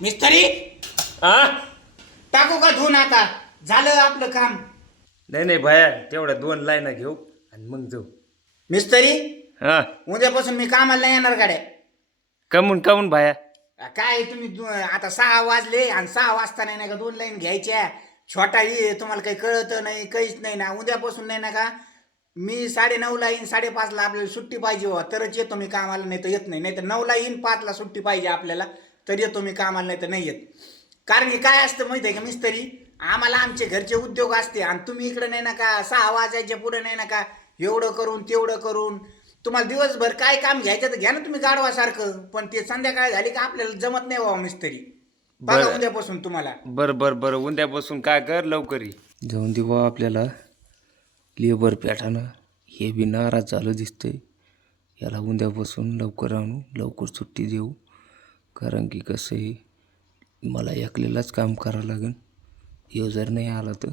मिस्त्री आ टाकू का धुवून आता? झालं आपलं काम. नाही नाही भया तेवढ्या 2 लाईना घेऊ आणि मग जाऊ. मिस्त्री हा उद्यापासून मी कामाला नाही येणार गाड्या. कमून कमून भया. काय तुम्ही आता 6 वाजले आणि 6 वाजता नाही का 2 लाईन घ्यायच्या. छोटा तुम्हाला काही कळत नाही, काहीच नाही ना. उद्यापासून नाही ना का मी 9:30ला येईन, 5:30ला आपल्याला सुट्टी पाहिजे हो तरच येतो मी कामाला, नाही तर येत नाही. नाही तर 9ला येईन, 5ला सुट्टी पाहिजे आपल्याला तर येतो मी कामाला, नाही तर नाही येत. कारण की काय असतं माहिती आहे का मिस्त्री, आम्हाला आमचे घरचे उद्योग असते आणि तुम्ही इकडे नाही ना का 6 वाजायच्या पुढे नाही ना का एवढं करून तेवढं करून. तुम्हाला दिवसभर काय काम घ्यायचं तर घ्या ना तुम्ही गाढवासारखं, पण ते संध्याकाळ झाली का आपल्याला जमत नाही बाबा मिस्त्री. बघा बरं उद्यापासून तुम्हाला. बरं बरं बरं उद्यापासून काय कर लवकर ये. जाऊन दे बा आपल्याला लेबर पेटानं हे बी नाराज झालं दिसतंय. याला उद्यापासून लवकर आणू, लवकर सुट्टी देऊ. कारण की कसं आहे मला एकलेलाच काम करावं लागेल. ह्यो जर नाही आला तर